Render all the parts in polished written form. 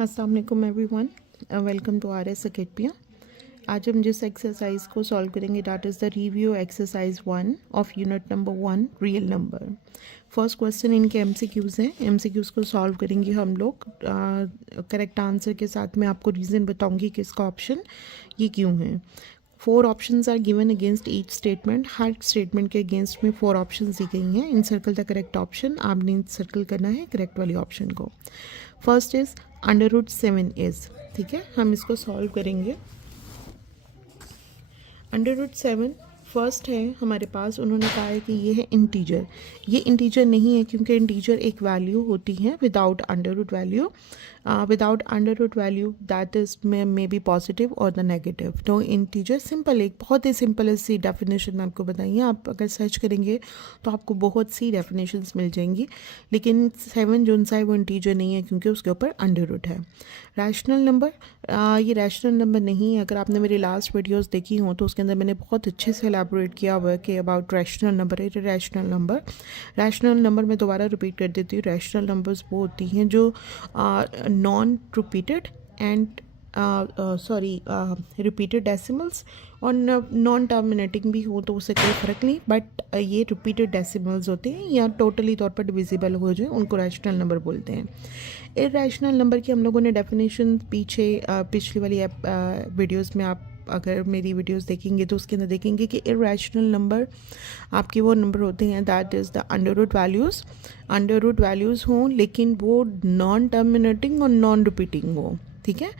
अस्सलाम वालेकुम everyone, welcome to R S academia. आज हम जिस एक्सरसाइज को सॉल्व करेंगे that is the review exercise 1 of unit number 1 real number. First question इनके एमसीक्यूज़ हैं। एमसीक्यूज़ को सॉल्व करेंगे हम लोग। करेक्ट आंसर के साथ मैं आपको रीज़न बताऊंगी कि इसका ऑप्शन ये क्यों है। 4 options are given against each statement. हर स्टेटमेंट के अगेंस्ट में 4 ऑप्शंस दी गई हैं। In circle the correct option, आपने सर्कल करना है करेक्ट वाली ऑप्शन को। फर्स्ट इज √7 इज, ठीक है, हम इसको सॉल्व करेंगे। √7 फर्स्ट है हमारे पास, उन्होंने कहा है कि ये है इंटीजर। ये इंटीजर नहीं है क्योंकि इंटीजर एक वैल्यू होती है without under value. Without under value that is may be positive और द नेगेटिव। तो इंटीजर सिंपल, एक बहुत ही सिंपल सी डेफिनेशन मैं आपको बताइए। आप अगर सर्च करेंगे तो आपको बहुत सी डेफिनेशंस मिल जाएंगी, लेकिन 7 जो सा है वो इंटीजर नहीं है क्योंकि उसके ऊपर अंडर है। रैशनल नंबर, ये रैशनल नंबर नहीं है। अगर आपने मेरी लास्ट वीडियोस देखी हो तो उसके अंदर मैंने बहुत अच्छे से एलैबोरेट किया हुआ है कि अबाउट रैशनल नंबर है रैशनल नंबर। रैशनल नंबर मैं दोबारा रिपीट कर देती हूँ। रैशनल नंबर्स वो होती हैं जो non repeated and repeated decimals और नॉन टर्मिनेटिंग भी हो तो उससे कोई फ़र्क नहीं, बट ये रिपीटेड डेसिमल्स होते हैं या टोटली तौर पर डिविजिबल हो जाए उनको रैशनल नंबर बोलते हैं। इर्रेशनल नंबर की हम लोगों ने डेफिनेशन पीछे पिछली वाली वीडियोस में, आप अगर मेरी वीडियोस देखेंगे तो उसके अंदर देखेंगे कि इर्रेशनल नंबर आपके वो नंबर होते हैं that is the under root values हों लेकिन वो नॉन टर्मिनेटिंग और नॉन रिपीटिंग हो, ठीक है।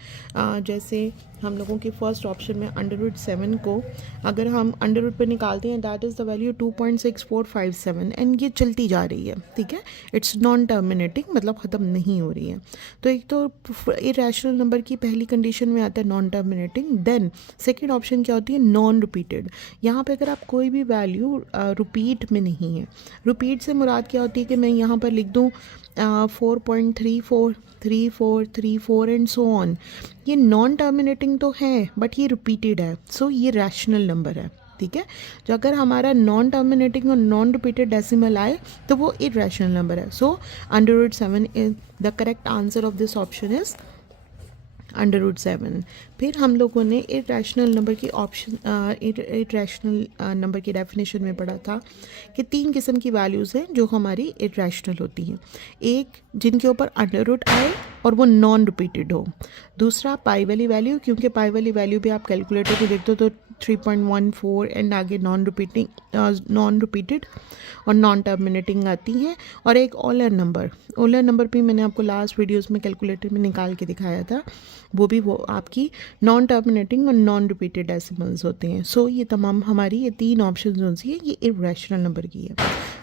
जैसे हम लोगों के फर्स्ट ऑप्शन में √7 को अगर हम अंडर रूट पर निकालते हैं that is the value 2.6457 and ये चलती जा रही है, ठीक है। इट्स नॉन टर्मिनेटिंग, मतलब ख़त्म नहीं हो रही है। तो एक तो इर्रेशनल नंबर की पहली कंडीशन में आता है non terminating. Then second option क्या होती है, नॉन रिपीटेड। यहाँ पे अगर आप कोई भी वैल्यू रिपीट में नहीं है। रिपीट से मुराद क्या होती है कि मैं यहाँ पर लिख दूँ 4.34 34 34 एंड सो ऑन, ये नॉन टर्मिनेटिंग तो है बट ये रिपीटेड है, सो ये रैशनल नंबर है, ठीक है। जो अगर हमारा नॉन टर्मिनेटिंग और नॉन रिपीटेड डेसिमल आए तो वो इर्रेशनल नंबर है। सो √7 is the correct answer of this option is √7। फिर हम लोगों ने इर्रेशनल नंबर की इर्रेशनल नंबर की डेफिनेशन में पढ़ा था कि 3 किस्म की वैल्यूज़ हैं जो हमारी इर्रेशनल होती हैं। एक जिनके ऊपर अंडर आए और वो नॉन रिपीटेड हो। दूसरा पाई वाली वैल्यू, क्योंकि पाई वाली वैल्यू भी आप कैलकुलेटर में देखते हो तो 3.14 एंड आगे नॉन रिपीटेड और नॉन टर्मिनेटिंग आती हैं। और एक ओलर नंबर भी मैंने आपको लास्ट वीडियोस में कैलकुलेटर में निकाल के दिखाया था, वो आपकी नॉन टर्मिनेटिंग और नॉन रिपीटेड डेसिमल्स होते हैं। सो ये तमाम हमारी ये 3 ऑप्शन जो सी है ये इर्रेशनल नंबर की है।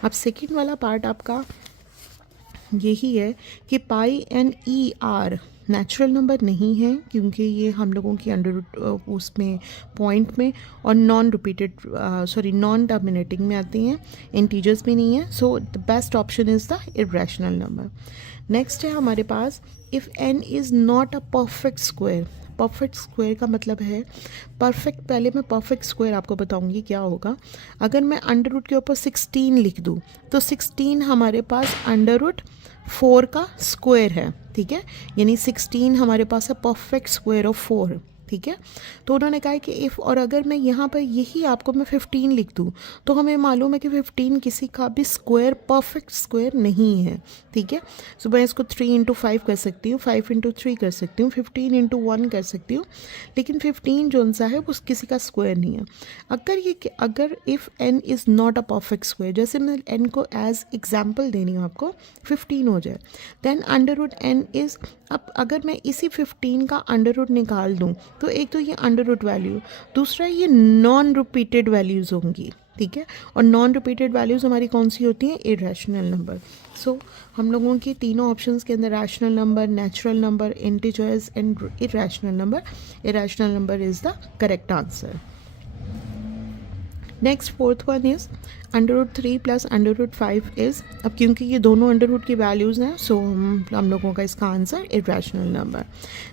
अब सेकेंड वाला पार्ट आपका यही है कि पाई एंड ER नेचुरल नंबर नहीं है क्योंकि ये हम लोगों की अंडर उसमें पॉइंट में और नॉन टर्मिनेटिंग में आती हैं, इंटीजर्स भी नहीं है। So the best option is the irrational number. Next है हमारे पास if n is not a perfect square. Perfect square का मतलब है परफेक्ट, पहले मैं परफेक्ट स्क्वायर आपको बताऊंगी क्या होगा। अगर मैं अंडर रूट के ऊपर 16 लिख दूँ तो 16 हमारे पास √4 का स्क्वायर है, ठीक है। यानी 16 हमारे पास है परफेक्ट स्क्वायर ऑफ 4, ठीक है। तो उन्होंने कहा है कि इफ़, और अगर मैं यहाँ पर यही आपको मैं 15 लिख दूँ तो हमें मालूम है कि 15 किसी का भी स्क्वायर परफेक्ट स्क्वायर नहीं है, ठीक है। सो मैं इसको 3 × 5 कर सकती हूँ, 5 × 3 कर सकती हूँ, 15 × 1 कर सकती हूँ, लेकिन 15 जो सा है वो किसी का स्क्वायर नहीं है। अगर if n is not a perfect square, जैसे मैं n को एज एग्जाम्पल दे रही हूँ आपको, 15 हो जाए, देन √n इज़, अब अगर मैं इसी 15 का अंडर रूट निकाल दूँ तो एक तो ये अंडर रूट वैल्यू, दूसरा ये नॉन रिपीटेड वैल्यूज़ होंगी, ठीक है। और नॉन रिपीटेड वैल्यूज़ हमारी कौन सी होती हैं, इर्रेशनल नंबर। सो हम लोगों की तीनों ऑप्शंस के अंदर rational number, natural number, integers and irrational number is the correct answer. Next fourth one is √3 + √5 is, अब क्योंकि ये दोनों अंडर रूट की वैल्यूज़ हैं सो हम लोगों का इसका आंसर इर्रेशनल नंबर।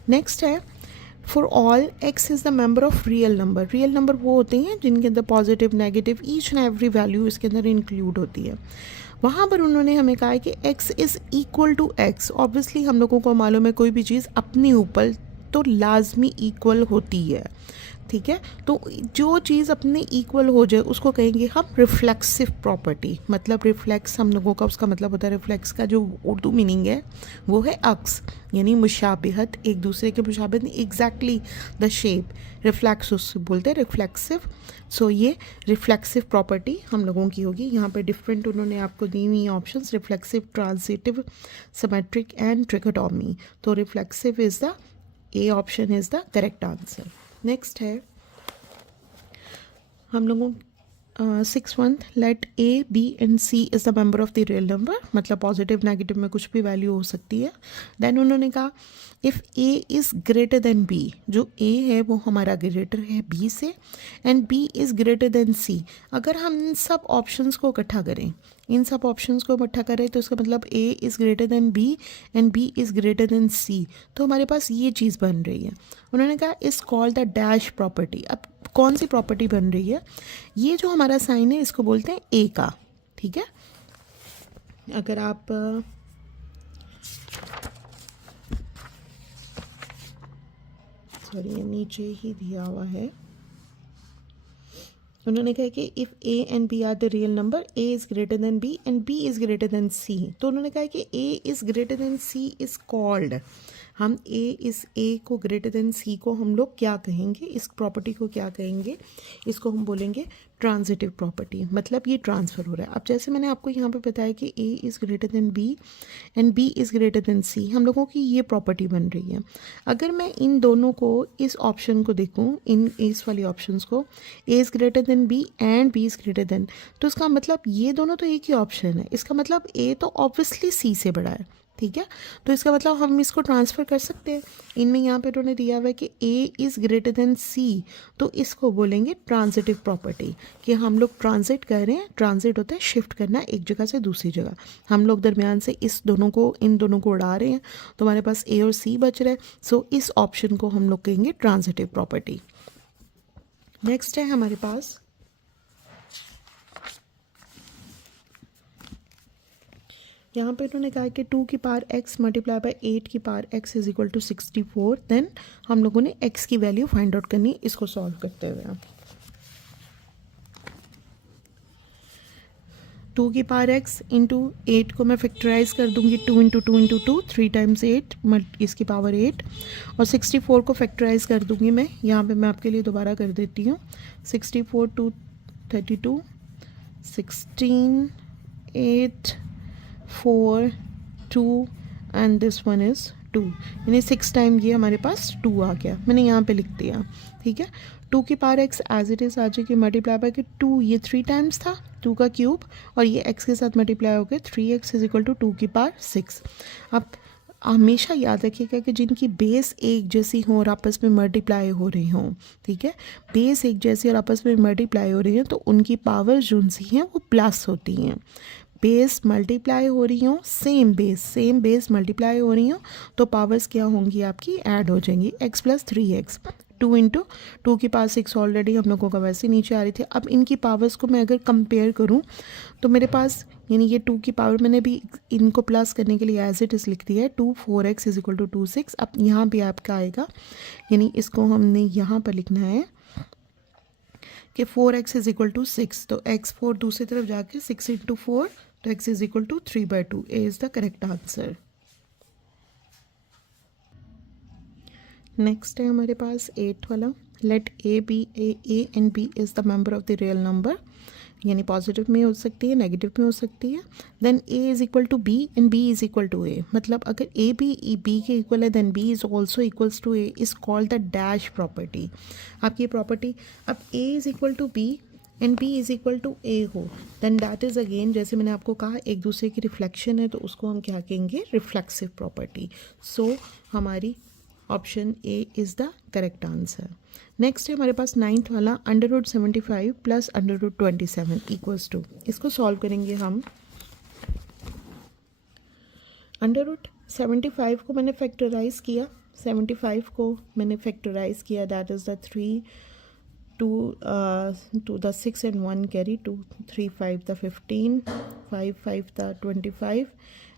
नेक्स्ट है for all x is the member of real number. Real number वो होते हैं जिनके अंदर positive, negative, each and every value इसके अंदर इंक्लूड होती है। वहाँ पर उन्होंने हमें कहा है कि x is equal to x। Obviously हम लोगों को मालूम है कोई भी चीज़ अपने ऊपर तो लाजमी इक्वल होती है, ठीक है। तो जो चीज़ अपने इक्वल हो जाए उसको कहेंगे हम रिफ्लेक्सिव प्रॉपर्टी। मतलब रिफ्लेक्स हम लोगों का उसका मतलब होता है, रिफ्लेक्स का जो उर्दू मीनिंग है वो है अक्स, यानी मुशाबिहत, एक दूसरे के मुशाबिहत, एग्जैक्टली द शेप। रिफ्लेक्स उससे बोलते हैं रिफ्लेक्सिव। सो ये रिफ्लेक्सिव प्रॉपर्टी हम लोगों की होगी। यहाँ पे डिफरेंट उन्होंने आपको दी हुई options, reflexive, transitive, symmetric and trichotomy. तो reflexive is the A option is the correct answer. Next है हम लोगों 6th, let A B and C is the member of the real number. मतलब पॉजिटिव नेगेटिव में कुछ भी value हो सकती है। देन उन्होंने कहा if A is greater than B, जो ए है वो हमारा ग्रेटर है बी से, and B is greater than C. अगर हम इन सब ऑप्शंस को इकट्ठा करें, इन सब ऑप्शंस को इकट्ठा करें तो इसका मतलब A is greater than B and B is greater than C, तो हमारे पास ये चीज़ बन रही है। उन्होंने कहा is called the dash property. अब कौन सी प्रॉपर्टी बन रही है? ये जो हमारा साइन है इसको बोलते हैं ए का, ठीक है। अगर आप सॉरी ये नीचे ही दिया हुआ है, उन्होंने कहा कि if A and B are the real number, A is greater than B and B is greater than C. तो उन्होंने कहा कि A is greater than C is called, हम ए को ग्रेटर देन सी को हम लोग क्या कहेंगे, इस प्रॉपर्टी को क्या कहेंगे, इसको हम बोलेंगे ट्रांजिटिव प्रॉपर्टी। मतलब ये ट्रांसफ़र हो रहा है। अब जैसे मैंने आपको यहाँ पे बताया कि A is greater than B and B is greater than C, हम लोगों की ये प्रॉपर्टी बन रही है। अगर मैं इन दोनों को, इस ऑप्शन को देखूँ, इस वाली ऑप्शंस को, A is greater than B and B is greater than, तो इसका मतलब ये दोनों तो एक ही ऑप्शन है। इसका मतलब ए तो ऑब्वियसली सी से बड़ा है, ठीक है। तो इसका मतलब हम इसको ट्रांसफ़र कर सकते हैं। इनमें यहाँ पे उन्होंने दिया हुआ है कि A is greater than C, तो इसको बोलेंगे ट्रांजिटिव प्रॉपर्टी, कि हम लोग ट्रांजिट कर रहे हैं। ट्रांजिट होता है शिफ्ट करना एक जगह से दूसरी जगह। हम लोग दरमियान से इन दोनों को उड़ा रहे हैं, तो हमारे पास ए और सी बच रहा है। सो इस ऑप्शन को हम लोग कहेंगे ट्रांजिटिव प्रॉपर्टी। नेक्स्ट है हमारे पास यहाँ पे उन्होंने कहा कि 2 की पावर x मल्टीप्लाई बाय 8 की power x is equal to 64। Then हम लोगों ने x की वैल्यू फाइंड आउट करनी, इसको सॉल्व करते हुए। 2 की पावर x इंटू 8 को मैं फैक्टराइज कर दूंगी, 2 इंटू 2 इंटू 2, 3 टाइम्स 8, इसकी पावर 8, और 64 को फैक्टराइज कर दूंगी मैं। यहाँ पे मैं आपके लिए दोबारा कर देती हूँ। 64 2 32, 16 8 4 2 एंड दिस वन इज़ 2, यानी 6 टाइम ये हमारे पास 2 आ गया। मैंने यहाँ पे लिख दिया, ठीक है। 2 की power x as it is आ जाएगी, मल्टीप्लाई बाय के 2, ये 3 टाइम्स था 2 का क्यूब, और ये x के साथ मल्टीप्लाई हो गया 3x इज इक्वल टू 2 की पावर 6। अब हमेशा याद रखिएगा कि जिनकी बेस एक जैसी हो और आपस में मल्टीप्लाई हो रही हों, ठीक है, बेस एक जैसी और आपस में मल्टीप्लाई हो रही हैं, तो उनकी पावर जो सी हैं वो प्लस होती हैं। बेस मल्टीप्लाई हो रही हो, सेम बेस मल्टीप्लाई हो रही हो, तो पावर्स क्या होंगी आपकी, ऐड हो जाएंगी। x प्लस 3x, 2 इंटू 2 की पावर 6 ऑलरेडी हम लोगों का वैसे नीचे आ रही थी। अब इनकी पावर्स को मैं अगर कंपेयर करूं तो मेरे पास, यानी ये 2 की पावर मैंने भी इनको प्लस करने के लिए एज इट इज़ लिख दिया है, 2 4x इज इक्वल टू 2 6। अब यहाँ भी आपका आएगा, यानी इसको हमने यहाँ पर लिखना है कि 4x इज इक्वल टू 6, तो x4 दूसरी तरफ जाके 6 इंटू 4, तो x is equal to 3/2। A is the correct answer. Next है हमारे पास 8th वाला, let A and B is the member of the real number, यानी पॉजिटिव में हो सकती है, नेगेटिव में हो सकती है। Then A is equal to B and B is equal to A, मतलब अगर ए बी के इक्वल है then B is also equals to A, is called the dash property. आपकी ये प्रॉपर्टी, अब A is equal to B and B is equal to A हो, then that is again, जैसे मैंने आपको कहा, एक दूसरे की रिफ्लेक्शन है, तो उसको हम क्या कहेंगे, रिफ्लेक्सिव प्रॉपर्टी। सो हमारी option A is the correct answer. Next है हमारे पास 9th वाला, √75 प्लस √27 इक्वल्स टू, इसको सॉल्व करेंगे हम। √75 को मैंने फैक्टराइज किया, 75 को मैंने फैक्टराइज किया, that is the 3 2 the 6 and 1 carry, 2 3 5 the 15, 5 5 the 25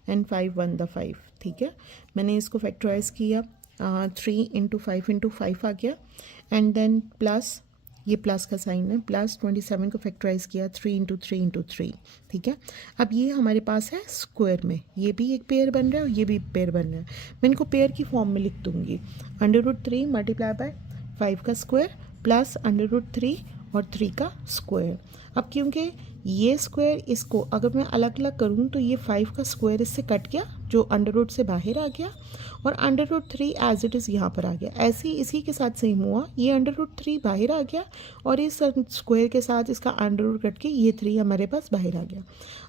and 5 1 the 5। ठीक है, मैंने इसको फैक्टराइज किया, 3 इंटू 5 आ गया, एंड देन प्लस, ये प्लस का साइन है, प्लस 27 को फैक्टराइज किया, 3 इंटू 3। ठीक है, अब ये हमारे पास है स्क्वायर में, ये भी एक पेयर बन रहा है और ये भी पेयर बन रहा है। मैं इनको पेयर की फॉर्म में लिख दूंगी, √3 मल्टीप्लाई बाय 5 का स्क्वायर प्लस √3 और 3 का स्क्वायर। अब क्योंकि ये स्क्वायर इसको अगर मैं अलग अलग करूँ तो ये 5 का स्क्वायर इससे कट गया, जो अंडर से बाहर आ गया, और √3 एज इट इज़ यहाँ पर आ गया। ऐसे ही इसी के साथ सेम हुआ, ये √3 बाहर आ गया और इस स्क्वायर के साथ इसका अंडर कट के ये 3 हमारे पास बाहर आ गया।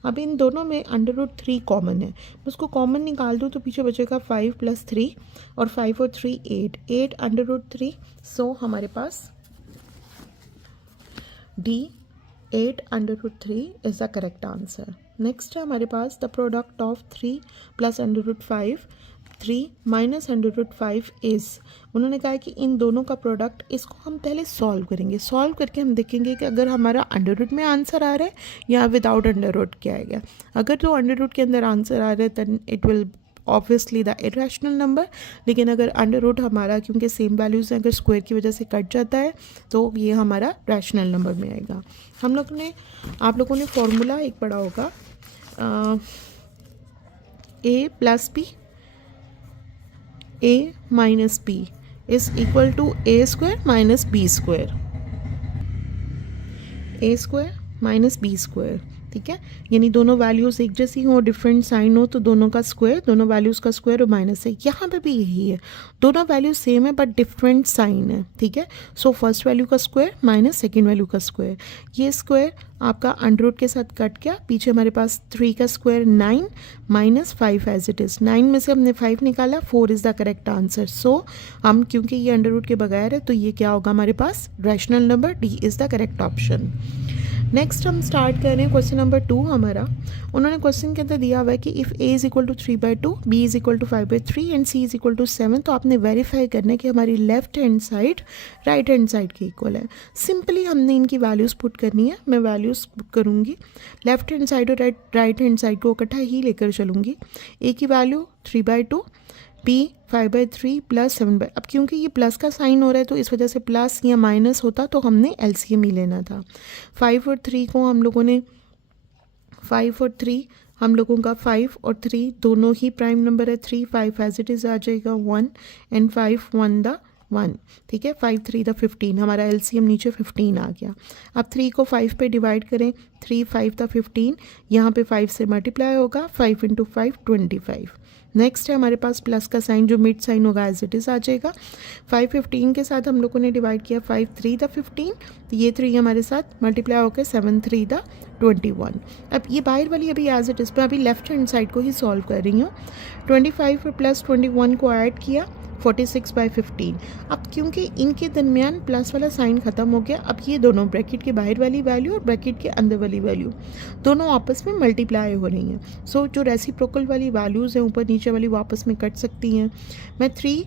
अब इन दोनों में √3 कॉमन है, उसको कॉमन निकाल दूँ तो पीछे बचेगा 5 + 3, और 5 और 3 8 √3। सो हमारे पास D 8 √3 is the correct answer. Next है हमारे पास द प्रोडक्ट ऑफ 3 + √5, 3 - √5 इज़, उन्होंने कहा है कि इन दोनों का प्रोडक्ट, इसको हम पहले सॉल्व करेंगे। सॉल्व करके हम देखेंगे कि अगर हमारा अंडर में आंसर आ रहा है या विदाउट अंडर क्या आएगा। अगर तो अंडर के अंदर आंसर आ रहा है then it will obviously the irrational number, लेकिन अगर अंडर हमारा क्योंकि सेम वैल्यूज़ हैं, अगर स्क्वायर की वजह से कट जाता है तो ये हमारा रैशनल नंबर में आएगा। आप लोगों ने फॉर्मूला एक पढ़ा होगा, a + b, a - b is equal to a² - b², a² - b²। ठीक है, यानी दोनों वैल्यूज़ एक जैसी हो, डिफरेंट साइन हो तो दोनों का स्क्वायर, दोनों वैल्यूज़ का स्क्वायर और माइनस है। यहाँ पे भी यही है, दोनों वैल्यूज सेम है बट डिफरेंट साइन है। ठीक है, सो फर्स्ट वैल्यू का स्क्वायर माइनस सेकेंड वैल्यू का स्क्वायर। ये स्क्वायर आपका अंडर के साथ कट गया, पीछे हमारे पास 3 का स्क्वायर 9 - 5 एज इट इज़। 9 में से हमने 5 निकाला, 4 इज़ द करेक्ट आंसर। सो हम क्योंकि ये अंडर के बगैर है तो ये क्या होगा हमारे पास rational number, D is the correct option. Next हम स्टार्ट कर रहे हैं क्वेश्चन नंबर 2 हमारा। उन्होंने क्वेश्चन के अंदर दिया हुआ है कि if a = 3/2, b = 5/3 and c = 7, तो आपने वेरीफाई करना है कि हमारी left hand side right hand side के इक्वल है। सिंपली हमने इनकी वैल्यूज़ पुट करनी है, मैं वैल्यूज़ पुट करूँगी, लेफ्ट हैंड साइड और राइट हैंड साइड को इकट्ठा ही लेकर चलूँगी। a की वैल्यू 3/2, b 5/3 प्लस 7/, अब क्योंकि ये प्लस का साइन हो रहा है तो इस वजह से प्लस या माइनस होता तो हमने एलसीएम ही लेना था। 5 और 3 को हम लोगों ने 5 और 3 हम लोगों का 5 और 3 दोनों ही प्राइम नंबर है। 3 5 एज इट इज़ आ जाएगा 1 एंड 5 1 द 1। ठीक है, 5 3 द 15, हमारा एलसीएम नीचे 15 आ गया। अब 3 को 5 पे डिवाइड करें, 3 5 द 15, यहाँ पे 5 से मल्टीप्लाई होगा, 5 × 5 25। नेक्स्ट है हमारे पास प्लस का साइन, जो मिड साइन होगा एज इट इज़ आ जाएगा। 5 15 के साथ हम लोगों ने डिवाइड किया, 5 3 द 15, तो ये 3 हमारे साथ मल्टीप्लाई होकर 7 3 द 21। अब ये बाहर वाली अभी एज इट इज़, मैं अभी लेफ्ट हैंड साइड को ही सॉल्व कर रही हूँ। 25 प्लस 21 को ऐड किया, 46/15। अब क्योंकि इनके दरमियान प्लस वाला साइन ख़त्म हो गया, अब ये दोनों ब्रैकेट के बाहर वाली वैल्यू और ब्रैकेट के अंदर वाली वैल्यू दोनों आपस में मल्टीप्लाई हो रही हैं। सो जो रेसिप्रोकल वाली वैल्यूज़ हैं ऊपर नीचे वाली वो आपस में कट सकती हैं। मैं 3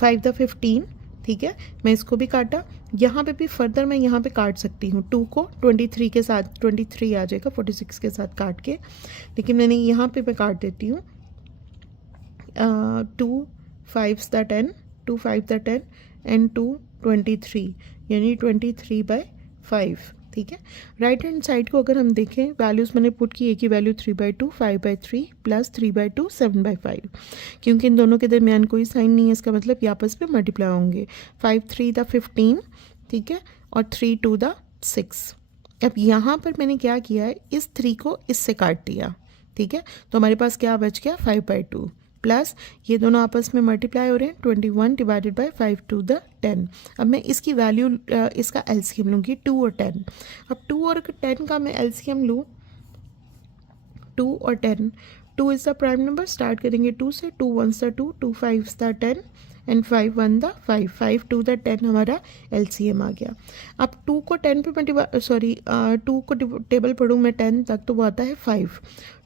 5 द 15, ठीक है, मैं इसको भी काटा, यहाँ पे भी फर्दर मैं यहाँ पे काट सकती हूँ। 2 को 23 के साथ, 23 आ जाएगा 46 के साथ काट के, लेकिन मैंने यहाँ पे मैं काट देती हूँ। 2 5 द 10, 2 5 द 10 एंड 2 23, यानी 23/5। ठीक है, राइट हैंड साइड को अगर हम देखें, वैल्यूज़ मैंने पुट की, एक ही वैल्यू 3/2 5/3 प्लस 3/2 7/5। क्योंकि इन दोनों के दरमियान कोई साइन नहीं है, इसका मतलब ये आपस में मल्टीप्लाई होंगे। 5 3 द 15, ठीक है, और 3 2 द 6। अब यहाँ पर मैंने क्या किया है, इस 3 को इससे काट दिया। ठीक है, तो हमारे पास क्या बच गया, 5/2 प्लस ये दोनों आपस में मल्टीप्लाई हो रहे हैं, 21 डिवाइडेड बाय 5 टू द 10। अब मैं इसकी वैल्यू, इसका एलसीएम लूँगी 2 और 10। अब 2 और 10 का मैं एलसीएम लूँ, 2 और 10, 2 is the prime number, start करेंगे 2 से, 2 1 सा 2, 2 5 सा 10 एंड 5 1 द 5, 5 2 द 10 हमारा LCM आ गया। अब 2 को 10 पे मैं 2 को टेबल पढ़ूँ मैं 10 तक तो वो आता है 5,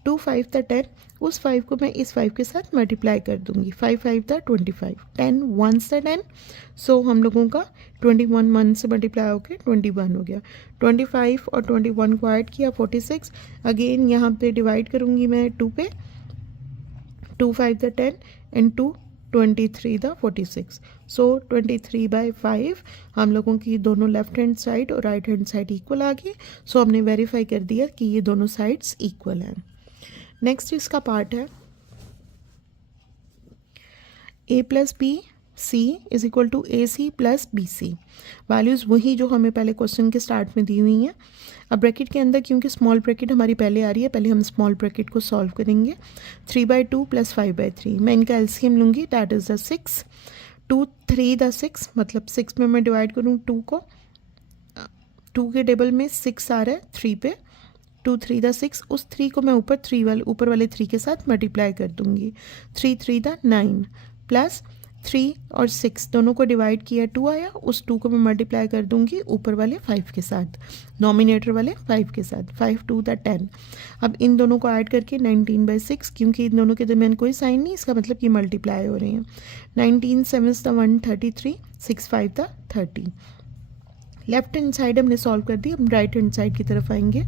2 5 द 10, उस 5 को मैं इस 5 के साथ मल्टीप्लाई कर दूंगी, 5 5 द 25, 10 1 द 10, सो हम लोगों का 21 1 से मल्टीप्लाई होकर 21 हो गया। 25 और 21 को ऐड किया 46, अगेन यहाँ पे डिवाइड करूँगी मैं 2 पे, 2 5 द 10 एंड 2 23 द 46, सो 23/5 हम लोगों की दोनों लेफ्ट हैंड साइड और राइट हैंड साइड इक्वल आ गई। सो हमने वेरीफाई कर दिया कि ये दोनों साइड्स इक्वल हैं। नेक्स्ट इसका पार्ट है a plus B C is equal to A C plus B C. वैल्यूज़ वही जो हमें पहले क्वेश्चन के स्टार्ट में दी हुई हैं। अब ब्रैकेट के अंदर क्योंकि स्मॉल ब्रैकेट हमारी पहले आ रही है, पहले हम स्मॉल ब्रैकेट को सॉल्व करेंगे। 3/2 प्लस 5/3, मैं इनका LCM लूँगी, दैट इज़ द 6, 2 3 द 6, मतलब 6 में मैं डिवाइड करूँ 2 को, 2 के टेबल में 6 आ रहा है 3 पे, 2 3 द 6, उस 3 को मैं ऊपर वाले 3 के साथ मल्टीप्लाई कर दूँगी, 3 3 द 9 प्लस 3 और 6 दोनों को डिवाइड किया 2 आया, उस 2 को मैं मल्टीप्लाई कर दूंगी ऊपर वाले 5 के साथ, नॉमिनेटर वाले 5 के साथ, 5 2 द 10। अब इन दोनों को ऐड करके 19/6, क्योंकि इन दोनों के दरमियान कोई साइन नहीं, इसका मतलब कि मल्टीप्लाई हो रहे हैं। 19 7 the 133, 6 5 the 30। Left hand side हमने सॉल्व कर दी, हम राइट हैंड साइड की तरफ आएंगे।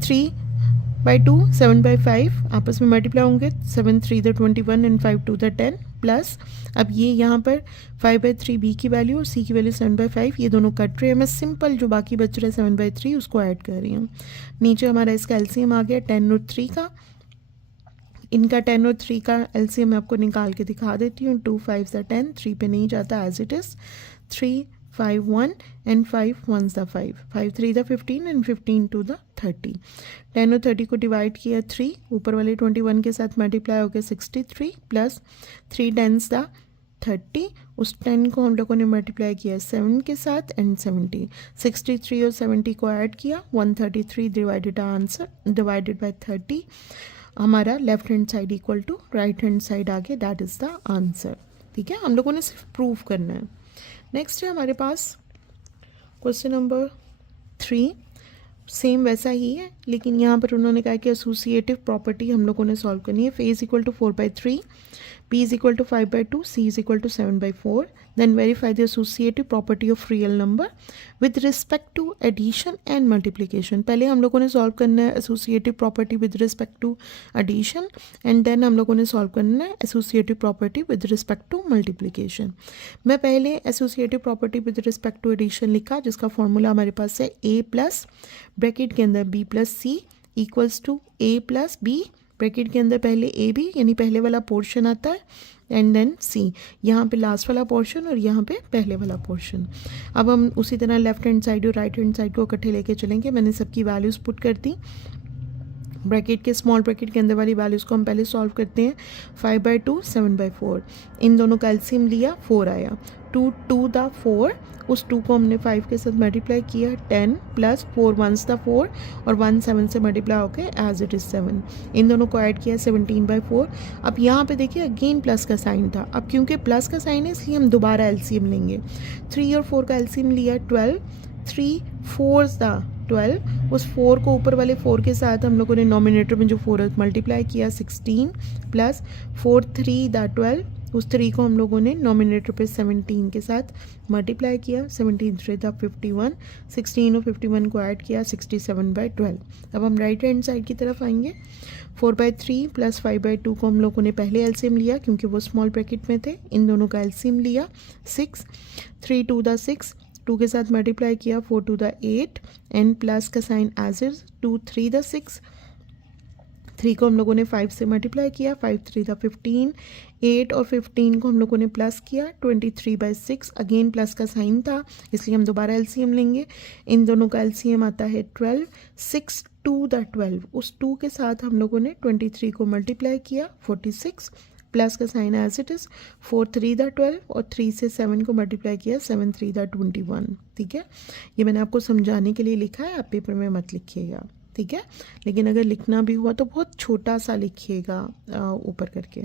3/2 7/5 आपस में मल्टीप्लाई होंगे, 7 3 द 21 एंड 5 2 द 10 प्लस, अब ये यहाँ पर 5/3 बी की वैल्यू और सी की वैल्यू 7/5, ये दोनों कट रहे हैं, मैं सिंपल जो बाकी बच रहे हैं 7/3 उसको ऐड कर रही हूँ। नीचे हमारा इसका LCM आ गया 10 और 3 का, इनका 10 और 3 का LCM मैं आपको निकाल के दिखा देती हूँ। 2 5 द 10, 3 पे नहीं जाता as it is, 3 5 1 and 5 1 the 5, 5 3 the 15 and 15 2 the 30। 10 और 30 को डिवाइड किया 3, ऊपर वाले 21 के साथ मल्टीप्लाई हो गया 63 प्लस 3 10s द 30, उस 10 को हम लोगों ने मल्टीप्लाई किया 7 के साथ एंड 70, 63 और 70 को ऐड किया 133 डिवाइडेड आंसर डिवाइडेड बाय 30, हमारा left hand side equal to right hand side आ गया, दैट इज़ द आंसर। ठीक है, हम लोगों ने सिर्फ प्रूव करना है। नेक्स्ट है हमारे पास क्वेश्चन नंबर 3, सेम वैसा ही है, लेकिन यहाँ पर उन्होंने कहा कि एसोसिएटिव प्रॉपर्टी हम लोगों ने सॉल्व करनी है। A is equal to 4/3, b is equal to 5/2, c is equal to 7/4, then verify the associative property of real number with respect to addition and multiplication. पहले हम लोगों ने सॉल्व करना है associative property with respect to addition, and then हम लोगों ने solve करना है associative property with respect to multiplication. मैं पहले associative property with respect to addition लिखा, जिसका फॉर्मूला हमारे पास है ए प्लस ब्रैकेट के अंदर B plus C equals to A plus B, bracket के अंदर पहले ए बी यानी पहले वाला पोर्शन आता है एंड देन सी, यहाँ पे लास्ट वाला पोर्शन और यहाँ पे पहले वाला पोर्शन। अब हम उसी तरह लेफ्ट हैंड साइड और राइट हैंड साइड को इकट्ठे लेके चलेंगे। मैंने सबकी वैल्यूज़ पुट कर दी, ब्रैकेट के स्मॉल ब्रैकेट के अंदर वाली वैल्यूज़ को हम पहले सॉल्व करते हैं। 5/2 7/4, इन दोनों का LCM लिया 4 आया, 2 2 द 4, उस 2 को हमने 5 के साथ मल्टीप्लाई किया 10 प्लस 4 1s द 4 और 1 7 से मल्टीप्लाई होके एज इट इज़ 7, इन दोनों को ऐड किया 17/4। अब यहाँ पे देखिए अगेन प्लस का साइन था, अब क्योंकि प्लस का साइन है इसलिए हम दोबारा LCM लेंगे। 3 और 4 का LCM लिया 12, 3 4s द 12, उस 4 को ऊपर वाले 4 के साथ हम लोगों ने नॉमिनेटर में जो 4 मल्टीप्लाई किया 16 प्लस 4 3 द 12, उस 3 को हम लोगों ने नॉमिनेटर पे 17 के साथ मल्टीप्लाई किया 17 3 द 51, 16 और 51 को ऐड किया 67/12। अब हम राइट हैंड साइड की तरफ आएंगे। 4/3 प्लस 5/2 को हम लोगों ने पहले LCM लिया क्योंकि वो स्मॉल ब्रैकेट में थे, इन दोनों का LCM लिया 6, 3 2 द 6, 2 के साथ मल्टीप्लाई किया 4 2 द 8 एंड प्लस का साइन एज इज 2 3 द 6, 3 को हम लोगों ने 5 से मल्टीप्लाई किया 5 3 द 15, 8 और 15 को हम लोगों ने प्लस किया 23/6, अगेन प्लस का साइन था इसलिए हम दोबारा LCM लेंगे। इन दोनों का LCM आता है 12, 6 2 द 12, उस 2 के साथ हम लोगों ने 23 को मल्टीप्लाई किया 46, प्लस का sign as it is 4 3 the 12 और 3 से 7 को मल्टीप्लाई किया 7 3 द 21। ठीक है, ये मैंने आपको समझाने के लिए लिखा है, आप पेपर में मत लिखिएगा। ठीक है, लेकिन अगर लिखना भी हुआ तो बहुत छोटा सा लिखिएगा ऊपर करके।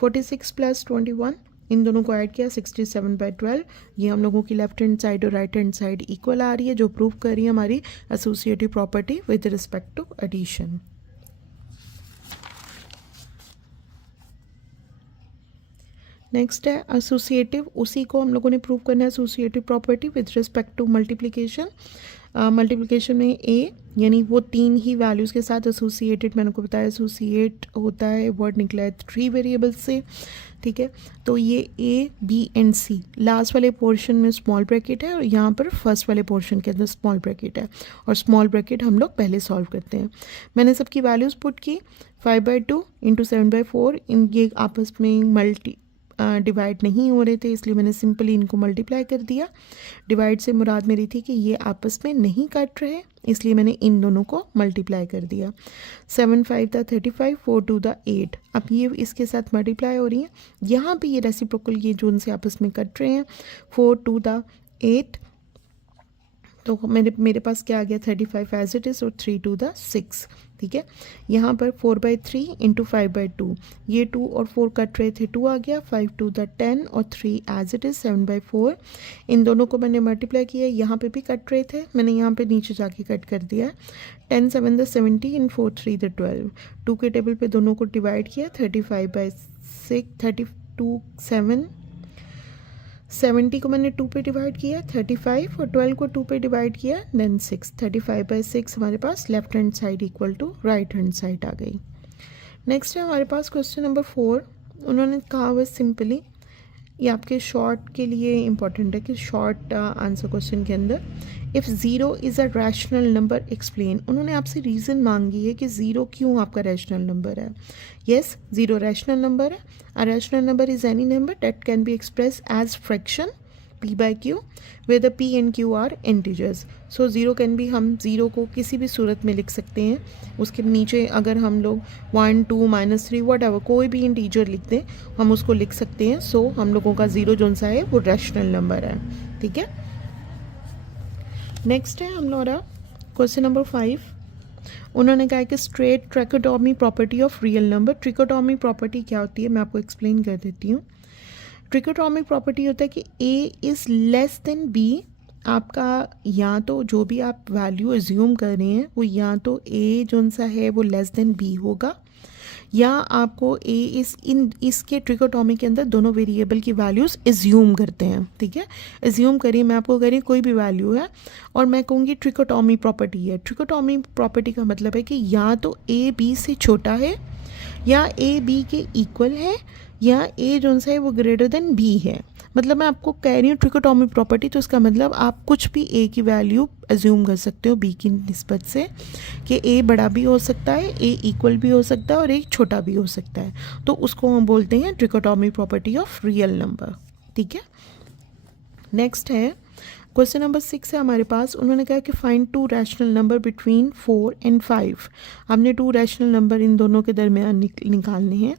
46 प्लस 21 इन दोनों को ऐड किया 67/12। ये हम लोगों की लेफ्ट हैंड साइड और राइट हैंड साइड इक्वल आ रही है, जो प्रूव कर रही है हमारी associative property with respect to addition. Next है एसोसिएटिव, उसी को हम लोगों ने प्रूव करना है associative property with respect to multiplication. Multiplication में ए यानी वो तीन ही वैल्यूज़ के साथ एसोसिएटेड, मैंने को बताया एसोसिएट होता है, वर्ड निकला है 3 वेरिएबल्स से, ठीक है। तो ये A B and C, last वाले पोर्शन में स्मॉल ब्रैकेट है और यहाँ पर फर्स्ट वाले पोर्शन के अंदर स्मॉल ब्रैकेट है, और स्मॉल ब्रैकेट हम लोग पहले सॉल्व करते हैं। मैंने सबकी वैल्यूज़ पुट की, 5/2 इंटू 7/4, इन ये आपस में डिवाइड नहीं हो रहे थे, इसलिए मैंने सिंपली इनको मल्टीप्लाई कर दिया। डिवाइड से मुराद मेरी थी कि ये आपस में नहीं कट रहे, इसलिए मैंने इन दोनों को मल्टीप्लाई कर दिया। 7 5 था 35, 4 2 था 8। अब ये इसके साथ मल्टीप्लाई हो रही हैं, यहाँ पे ये रेसिप्रोकल ये जो उनसे आपस में कट रहे हैं, 4 2 था 8, तो मेरे पास क्या आ गया 35 एज इट इज़ और 3 2 था 6, ठीक है। यहाँ पर 4/3 इंटू 5/2, ये 2 और 4 कट रहे थे, 2 आ गया, 5 2 था 10 और 3 एज इट इज़ 7/4। इन दोनों को मैंने मल्टीप्लाई किया, यहाँ पे भी कट रहे थे, मैंने यहाँ पे नीचे जाके कट कर दिया। 10 7 था 70 इन 4 3 था 12। 2 के टेबल पे दोनों को डिवाइड किया, 35/6 32 7, 70 को मैंने 2 पे डिवाइड किया, 35, और 12 को 2 पे डिवाइड किया, देन 6। 35/6 हमारे पास left hand side equal to right hand side आ गई। नेक्स्ट है हमारे पास क्वेश्चन नंबर 4। उन्होंने कहा बस सिंपली, ये आपके शॉर्ट के लिए इम्पॉर्टेंट है कि शॉर्ट आंसर क्वेश्चन के अंदर if zero is a rational number explain. उन्होंने आपसे रीज़न मांगी है कि ज़ीरो क्यों आपका रैशनल नंबर है। येस, ज़ीरो रैशनल नंबर है। A rational number is any number that can be express as fraction p/q where the p and q are integers. So zero can be, हम zero को किसी भी सूरत में लिख सकते हैं, उसके नीचे अगर हम लोग 1 2 -3 whatever कोई भी इंटीजर लिख दें हम उसको लिख सकते हैं। सो हम लोगों का ज़ीरो जो सा है वो रैशनल नंबर है, ठीक है। नेक्स्ट है हमारा क्वेश्चन नंबर 5। उन्होंने कहा कि straight trichotomy property of real number. Trichotomy property क्या होती है मैं आपको एक्सप्लेन कर देती हूँ। ट्रिकोटोमिक प्रॉपर्टी होता है कि a is less than b। आपका या तो जो भी आप वैल्यू एज्यूम कर रहे हैं वो या तो a जो सा है वो लेस देन b होगा, या आपको इसके ट्रिकोटोमी के अंदर दोनों वेरिएबल की वैल्यूज़ एज्यूम करते हैं, ठीक है। एज्यूम करिए, मैं आपको कह रही कोई भी वैल्यू है और मैं कहूँगी ट्रिकोटोमी प्रॉपर्टी है। ट्रिकोटोमी प्रॉपर्टी का मतलब है कि या तो a b से छोटा है, या a b के इक्वल है, या a जो सा है वो ग्रेटर देन b है। मतलब मैं आपको कह रही हूँ ट्रिकोटोमी प्रॉपर्टी, तो इसका मतलब आप कुछ भी a की वैल्यू एज्यूम कर सकते हो b की निस्बत से, कि a बड़ा भी हो सकता है, a इक्वल भी हो सकता है और a छोटा भी हो सकता है, तो उसको हम बोलते हैं trichotomy property of real number, ठीक है। नेक्स्ट है क्वेश्चन नंबर 6 है हमारे पास। उन्होंने कहा कि find 2 rational number between 4 and 5। हमने 2 रैशनल नंबर इन दोनों के दरमियान निकालने हैं।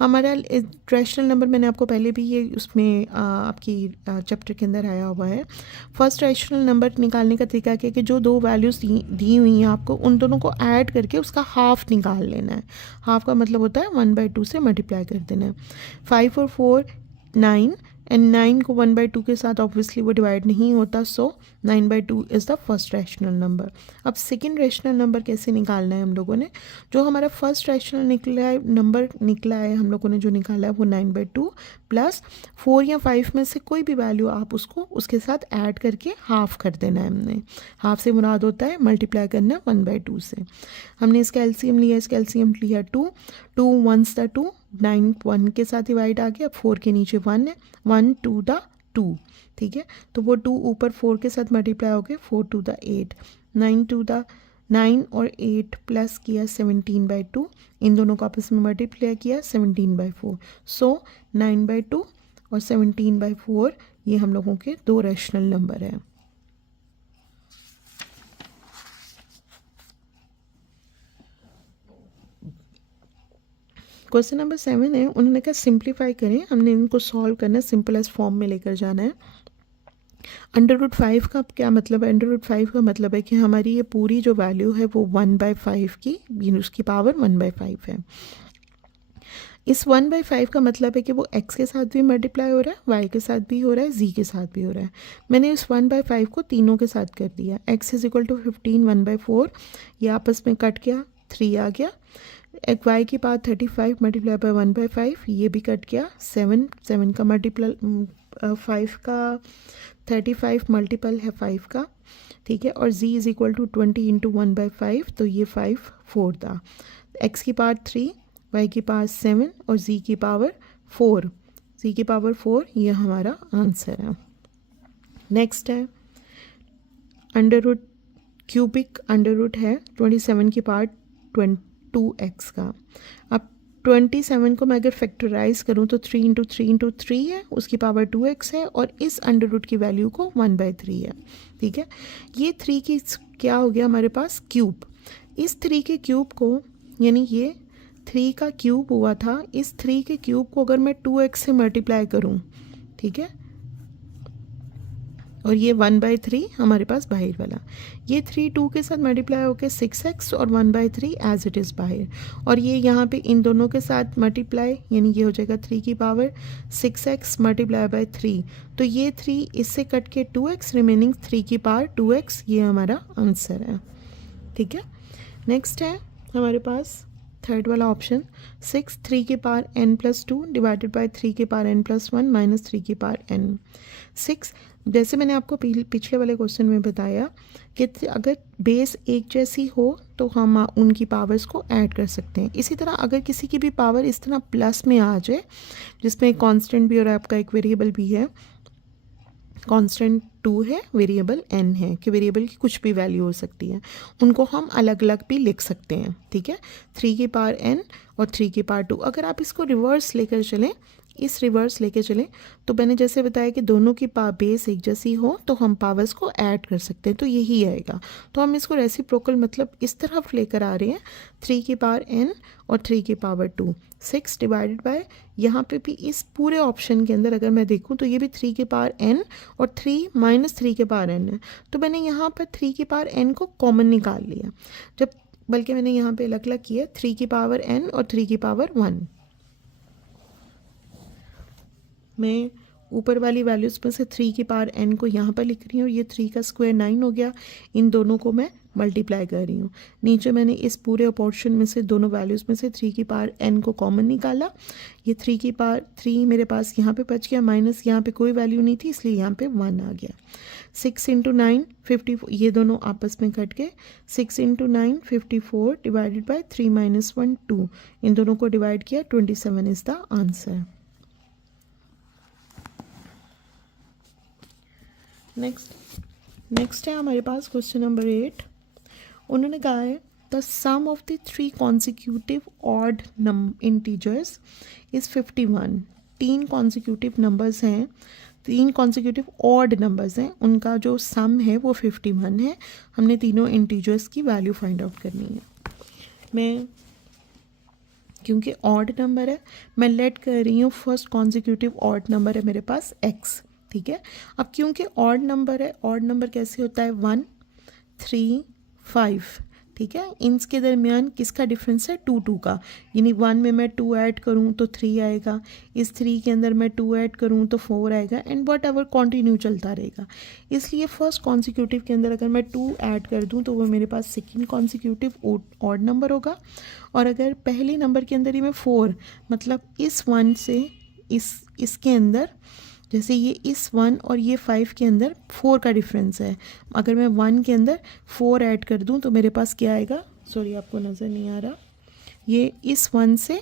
हमारा रैशनल नंबर मैंने आपको पहले भी ये उसमें आपकी चैप्टर के अंदर आया हुआ है। फर्स्ट रैशनल नंबर निकालने का तरीका क्या है कि जो दो वैल्यूज़ दी हुई हैं आपको, उन दोनों को ऐड करके उसका हाफ निकाल लेना है। हाफ का मतलब होता है 1/2 से मल्टीप्लाई कर देना है। 5 और 4 9, एंड 9 को 1/2 के साथ ऑब्वियसली वो डिवाइड नहीं होता, सो 9/2 is the first rational number. अब सेकंड रैशनल नंबर कैसे निकालना है हम लोगों ने, जो हमारा फर्स्ट रैशनल नंबर निकला है हम लोगों ने जो निकाला है वो 9/2 प्लस 4 या 5 में से कोई भी वैल्यू आप उसको उसके साथ ऐड करके हाफ कर देना है। हमने हाफ से मुराद होता है मल्टीप्लाई करना 1/2 से। हमने इसका एलसीएम लिया, इसका एलसीएम लिया 2 1s था 2, 9 1 के साथ डिवाइड आ गया, 4 के नीचे 1 है, 1 2 था 2, ठीक है। तो वो 2 ऊपर 4 के साथ मल्टीप्लाई हो गया, 4 2 था 8, 9 2 था 9 और 8 प्लस किया 17/2, इन दोनों को आपस में मल्टीप्लाई किया 17/4। सो 9/2 और 17/4 ये हम लोगों के दो रैशनल नंबर हैं। क्वेश्चन नंबर 7 है। उन्होंने कहा सिंप्लीफाई करें, हमने इनको सॉल्व करना है, सिंपलेस्ट फॉर्म में लेकर जाना है। √5 का क्या मतलब है? √5 का मतलब है कि हमारी ये पूरी जो वैल्यू है वो 1/5 की उसकी पावर 1/5 है। इस 1/5 का मतलब है कि वो x के साथ भी मल्टीप्लाई हो रहा है, y के साथ भी हो रहा है, z के साथ भी हो रहा है। मैंने इस 1/5 को तीनों के साथ कर दिया। x इज इक्वल टू 15 1/4, ये आपस में कट गया, 3 आ गया। एक y की पावर 35 मल्टीप्लाई बाय 1/5, ये भी कट गया, 7 का मल्टीप्लाई 5 का 35 मल्टीपल है 5 का, ठीक है। और z is equal to 20 into 1/5, तो ये 5 4 था। x की पावर 3, y की पावर 7 और z की पावर 4, z की पावर 4, ये हमारा आंसर है। नेक्स्ट है under root, cubic under root है 27 की पावर 2x का। अब 27 को मैं अगर फैक्टराइज करूँ तो 3 इंटू 3 इंटू 3 है, उसकी पावर 2x है, और इस अंडर रूट की वैल्यू को 1/3 है, ठीक है। ये 3 की क्या हो गया हमारे पास, क्यूब। इस 3 के क्यूब को, यानी ये 3 का क्यूब हुआ था, इस 3 के क्यूब को अगर मैं 2x से मल्टीप्लाई करूँ, ठीक है, और ये 1/3 हमारे पास बाहर वाला, ये 3 2 के साथ मल्टीप्लाई होकर 6x और 1/3 एज इट इज़ बाहर, और ये यहाँ पे इन दोनों के साथ मल्टीप्लाई, यानी ये हो जाएगा 3 की पावर 6x मल्टीप्लाई बाय 3, तो ये 3 इससे कट के 2x, रिमेनिंग 3 की पावर 2x, ये हमारा आंसर है, ठीक है। नेक्स्ट है हमारे पास थर्ड वाला ऑप्शन, 6 3 की पावर n+2 डिवाइडेड बाय 3 की पावर n+1 माइनस 3 की पावर n। 6, जैसे मैंने आपको पिछले वाले क्वेश्चन में बताया कि अगर बेस एक जैसी हो तो हम उनकी पावर्स को ऐड कर सकते हैं। इसी तरह अगर किसी की भी पावर इस तरह प्लस में आ जाए, जिसमें एक कांस्टेंट भी और आपका एक वेरिएबल भी है, कांस्टेंट 2 है, वेरिएबल n है, कि वेरिएबल की कुछ भी वैल्यू हो सकती है, उनको हम अलग अलग भी लिख सकते हैं, ठीक है। 3 की पावर n और 3 की पावर 2। अगर आप इसको रिवर्स लेकर चलें, इस रिवर्स लेके चलें, तो मैंने जैसे बताया कि दोनों की बेस एक जैसी हो तो हम पावर्स को ऐड कर सकते हैं, तो यही आएगा। तो हम इसको रेसिप्रोकल मतलब इस तरफ लेकर आ रहे हैं, 3 की पावर n और 3 की पावर 2, 6 डिवाइडेड बाय, यहाँ पे भी इस पूरे ऑप्शन के अंदर अगर मैं देखूँ तो ये भी 3 की पावर n और 3 माइनस 3 के पावर n है, तो मैंने यहाँ पर 3 की पावर n को कॉमन निकाल लिया, जब बल्कि मैंने यहाँ पे अलग अलग किया, 3 की पावर n और 3 की पावर 1। मैं ऊपर वाली वैल्यूज़ में से 3 की पावर n को यहाँ पर लिख रही हूँ, ये 3 का स्क्वायर 9 हो गया, इन दोनों को मैं मल्टीप्लाई कर रही हूँ। नीचे मैंने इस पूरे पोर्शन में से दोनों वैल्यूज़ में से 3 की पावर n को कॉमन निकाला, ये 3 की पावर 3 मेरे पास यहाँ पे बच गया, माइनस यहाँ पे कोई वैल्यू नहीं थी इसलिए यहाँ पे 1 आ गया। 6 इंटू 9 54, ये दोनों आपस में कट गए, 6 इंटू 9 54 डिवाइडेड बाई 3 माइनस 1 2, इन दोनों को डिवाइड किया, 27 इज़ द आंसर। नेक्स्ट है हमारे पास क्वेश्चन नंबर 8। उन्होंने कहा है the sum of the 3 consecutive odd integers is 51। 3 consecutive numbers हैं, 3 कॉन्सिक्यूटिव ऑड नंबर्स हैं, उनका जो सम है वो 51 है। हमने तीनों इंटीजर्स की वैल्यू फाइंड आउट करनी है। मैं क्योंकि ऑड नंबर है, मैं लेट कर रही हूँ फर्स्ट कॉन्सिक्यूटिव ऑड नंबर है मेरे पास x, ठीक है। अब क्योंकि ऑड नंबर है, ऑड नंबर कैसे होता है, 1 3 5, ठीक है। इनके दरमियान किसका डिफरेंस है, 2 2 का, यानी 1 में मैं 2 ऐड करूँ तो 3 आएगा, इस 3 के अंदर मैं 2 ऐड करूँ तो 4 आएगा, एंड वट एवर कॉन्टिन्यू चलता रहेगा। इसलिए फर्स्ट कॉन्सिक्यूटिव के अंदर अगर मैं 2 ऐड कर दूँ तो वो मेरे पास सेकेंड कॉन्सिक्यूटिव ऑड नंबर होगा, और अगर पहले नंबर के अंदर ही मैं 4, मतलब इस 1 से इसके अंदर, जैसे ये इस 1 और ये 5 के अंदर 4 का डिफरेंस है, अगर मैं 1 के अंदर 4 ऐड कर दूं तो मेरे पास क्या आएगा, सॉरी आपको नज़र नहीं आ रहा, ये इस 1 से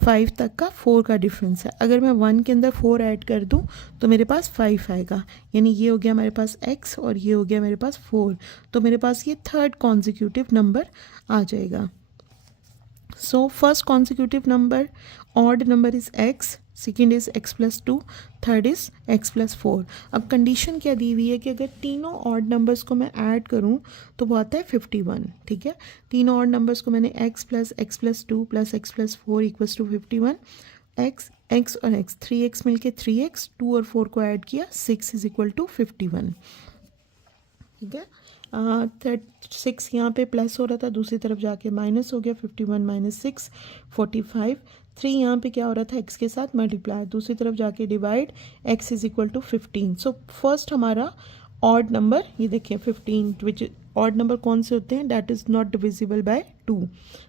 5 तक का 4 का डिफरेंस है। अगर मैं 1 के अंदर 4 ऐड कर दूं तो मेरे पास 5 आएगा, यानी ये हो गया मेरे पास x और ये हो गया मेरे पास 4, तो मेरे पास ये थर्ड कॉन्सिक्यूटिव नंबर आ जाएगा। So first consecutive number odd number is x, second is x+2, third is x+4। अब कंडीशन क्या दी हुई है कि अगर तीनों ऑड नंबर्स को मैं ऐड करूं तो वो आता है 51, ठीक है। तीनों ऑड नंबर्स को मैंने x + x+2 + x+4 = 51, x और x, 3x मिलके 3x, 2 और 4 को ऐड किया, 6 = 51, ठीक है। 6 यहाँ पे प्लस हो रहा था, दूसरी तरफ जाके माइनस हो गया, 51 माइनस 6 45। 3 यहाँ पे क्या हो रहा था, x के साथ मल्टीप्लाई, दूसरी तरफ जाके divide, x is equal to 15। So first हमारा ऑड नंबर, ये देखिए 15, विच ऑड नंबर कौन से होते हैं, that is not divisible by 2,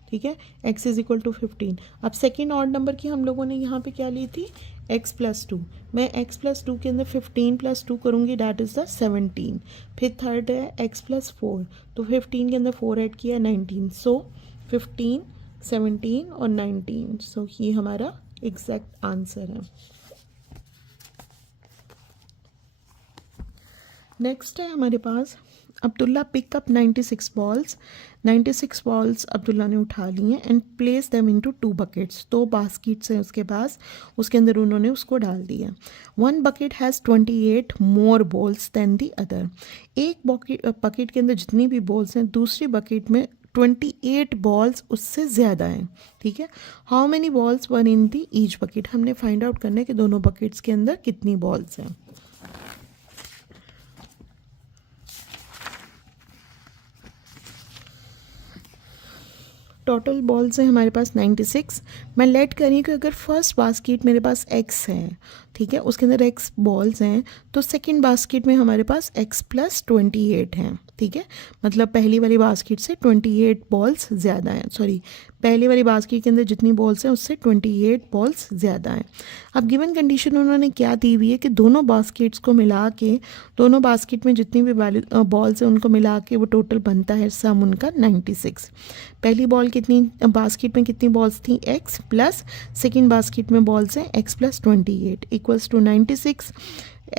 ठीक है, x इज इक्वल टू 15। अब सेकेंड ऑड नंबर की हम लोगों ने यहाँ पे क्या ली थी, x प्लस 2। मैं x प्लस 2 के अंदर 15 प्लस 2 करूँगी, डैट इज़ द 17। फिर थर्ड है x प्लस 4, तो 15 के अंदर 4 ऐड किया 19। सो 15, 17 और 19, सो ये हमारा एग्जैक्ट आंसर है। नेक्स्ट है हमारे पास, Abdullah pick up 96 balls. 96 balls Abdullah ने उठा ली हैं and place them into 2 buckets. 2 baskets हैं उसके पास, उसके अंदर उन्होंने उसको डाल दिया। 1 bucket has 28 more balls than the other. एक बकेट के अंदर जितनी भी बॉल्स हैं, दूसरी बकेट में 28 बॉल्स उससे ज़्यादा हैं, ठीक है। How many balls were in the each bucket, हमने फाइंड आउट करना है कि दोनों बकेट्स के अंदर कितनी बॉल्स हैं। टोटल बॉल्स हैं हमारे पास 96। मैं लेट करी कि अगर फर्स्ट बास्केट मेरे पास x है, ठीक है, उसके अंदर x बॉल्स हैं, तो सेकंड बास्केट में हमारे पास x प्लस 28 हैं, ठीक है। मतलब पहली वाली बास्केट से 28 बॉल्स ज़्यादा हैं, सॉरी, पहली वाली बास्केट के अंदर जितनी बॉल्स हैं उससे 28 बॉल्स ज़्यादा हैं। अब गिवन कंडीशन उन्होंने क्या दी हुई है कि दोनों बास्केट्स को मिला के, दोनों बास्केट में जितनी भी बॉल्स हैं उनको मिला के वो टोटल बनता है सम उनका 96। पहली बॉल कितनी, बास्केट में कितनी बॉल्स थी, x प्लस सेकेंड बास्केट में बॉल्स हैं x plus 28 equals to 96।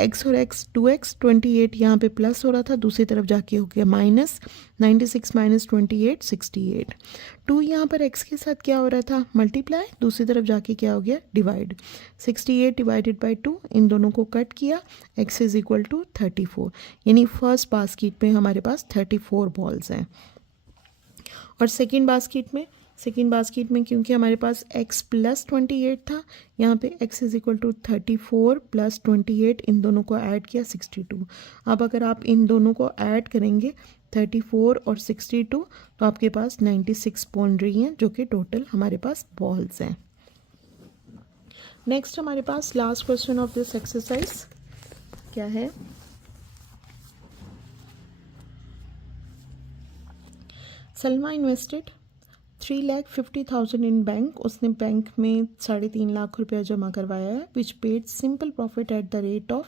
x और x 2x, 28 यहाँ पे प्लस हो रहा था, दूसरी तरफ जाके हो गया माइनस, 96 माइनस 28 68। 2 यहाँ पर x के साथ क्या हो रहा था, मल्टीप्लाई, दूसरी तरफ जाके क्या हो गया, डिवाइड। 68 डिवाइडेड बाई 2, इन दोनों को कट किया, x इज इक्वल टू 34। यानी फर्स्ट बास्केट में हमारे पास 34 बॉल्स हैं। और सेकेंड बास्केट में क्योंकि हमारे पास x प्लस 28 था, यहाँ पे x is equal to 34 plus 28, इन दोनों को ऐड किया 62। अब अगर आप इन दोनों को ऐड करेंगे 34 और 62, तो आपके पास 96 बन रही हैं, जो कि टोटल हमारे पास बॉल्स हैं। नेक्स्ट हमारे पास last question of this exercise क्या है, सलमा इन्वेस्टेड 3,50,000 इन बैंक। उसने बैंक में 3.5 लाख रुपया जमा करवाया है, which paid simple profit at the rate of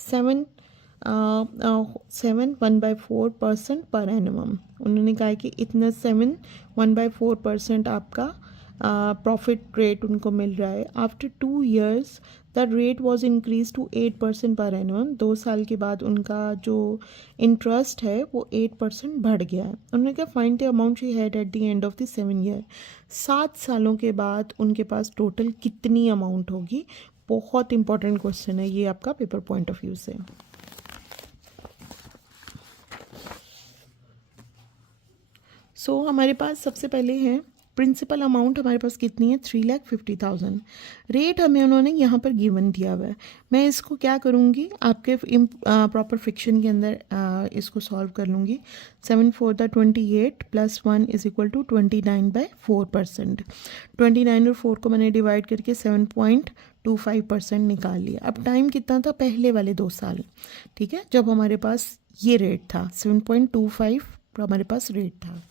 7.1/4% per annum. उन्होंने कहा कि इतना 7.1/4% आपका प्रॉफिट रेट उनको मिल रहा है। After 2 years the rate was increase to 8% per annum. 2 साल के बाद उनका जो इंटरेस्ट है वो 8% बढ़ गया है। उन्होंने कहा find the amount she had eight the end of the 7 year। 7 सालों के बाद उनके पास टोटल कितनी अमाउंट होगी। बहुत इंपॉर्टेंट क्वेश्चन है ये आपका पेपर पॉइंट ऑफ व्यू से। सो हमारे पास सबसे पहले है प्रिंसिपल अमाउंट हमारे पास कितनी है, 3,50,000। रेट हमें उन्होंने यहाँ पर गिवन दिया हुआ है। मैं इसको क्या करूँगी, आपके प्रॉपर फिक्शन के अंदर इसको सॉल्व कर लूँगी। 7 4 28 प्लस 1 इज इक्वल टू 29/4%। 29 और 4 को मैंने डिवाइड करके 7.25% निकाल लिया। अब टाइम कितना था, पहले वाले 2 साल, ठीक है, जब हमारे पास ये रेट था 7.25 हमारे पास रेट था।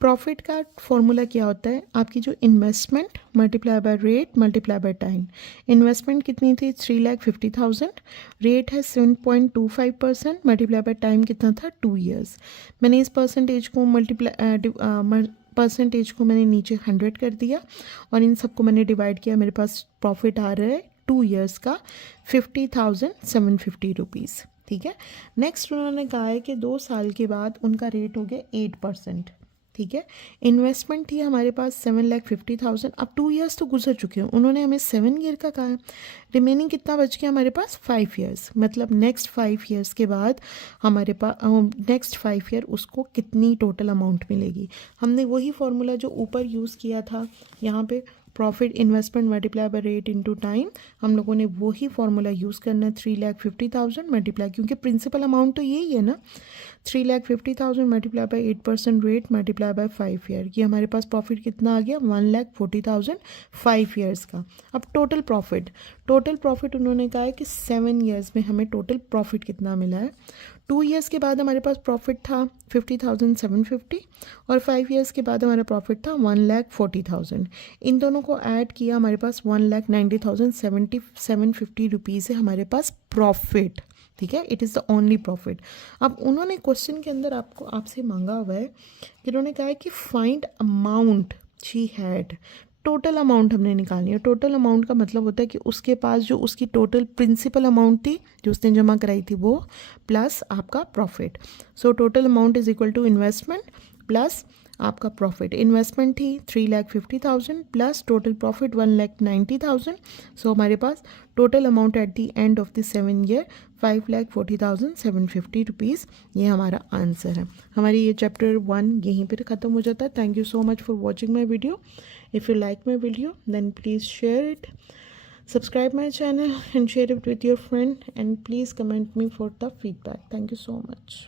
प्रॉफिट का फॉर्मूला क्या होता है, आपकी जो investment multiply by rate multiply by time. Investment कितनी थी, 3,50,000, रेट है 7.25%, मल्टीप्लाई बाय टाइम कितना था, 2 years। मैंने इस परसेंटेज को मैंने नीचे 100 कर दिया और इन सबको मैंने डिवाइड किया। मेरे पास प्रॉफिट आ रहा है 2 years का 50,750 रुपीज़, ठीक है। नेक्स्ट उन्होंने कहा है कि 2 साल के बाद उनका रेट हो गया 8%, ठीक है। इन्वेस्टमेंट थी हमारे पास 7,50,000। अब 2 years तो गुजर चुके हैं, उन्होंने हमें 7 year का कहा है। रिमेनिंग कितना बच गया हमारे पास, 5 years। मतलब नेक्स्ट 5 years के बाद हमारे पास नेक्स्ट 5 year उसको कितनी टोटल अमाउंट मिलेगी। हमने वही फॉर्मूला जो ऊपर यूज़ किया था यहाँ पे profit investment multiply by rate into time, हम लोगों ने वही फॉर्मूला यूज़ करना है 3,50,000 मल्टीप्लाई, क्योंकि प्रिंसिपल अमाउंट तो यही है ना, 3,50,000 multiply by 8% rate multiply by 5 year, ये हमारे पास प्रॉफिट कितना आ गया 1,40,000 5 ईयर्स का। अब टोटल प्रॉफिट उन्होंने कहा है कि 7 ईयर्स में हमें टोटल प्रॉफिट कितना मिला है। 2 ईयर्स के बाद हमारे पास प्रॉफिट था 50,750 और 5 ईयर्स के बाद हमारा प्रॉफिट था 1,40,000। इन दोनों को ऐड किया, हमारे पास 1,90,750 रुपीज़ है हमारे पास प्रॉफिट, ठीक है, it is the only profit. अब उन्होंने क्वेश्चन के अंदर आपसे मांगा हुआ है कि उन्होंने कहा है कि find amount she had, total amount हमने निकालनी है। टोटल अमाउंट का मतलब होता है कि उसके पास जो उसकी टोटल प्रिंसिपल अमाउंट थी जो उसने जमा कराई थी वो, प्लस आपका profit. So total amount is equal to investment plus आपका प्रॉफिट। इन्वेस्टमेंट थी 3,50,000 प्लस टोटल प्रॉफिट 1,90,000। सो हमारे पास total amount at the end of the 7 year 5,40,750 rupees, ये हमारा आंसर है। हमारी ये चैप्टर 1 यहीं पर ख़त्म हो जाता है। Thank you so much for watching my video. If you like my video, then please share it, subscribe my channel and share it with your friend, and please comment me for the feedback. Thank you so much.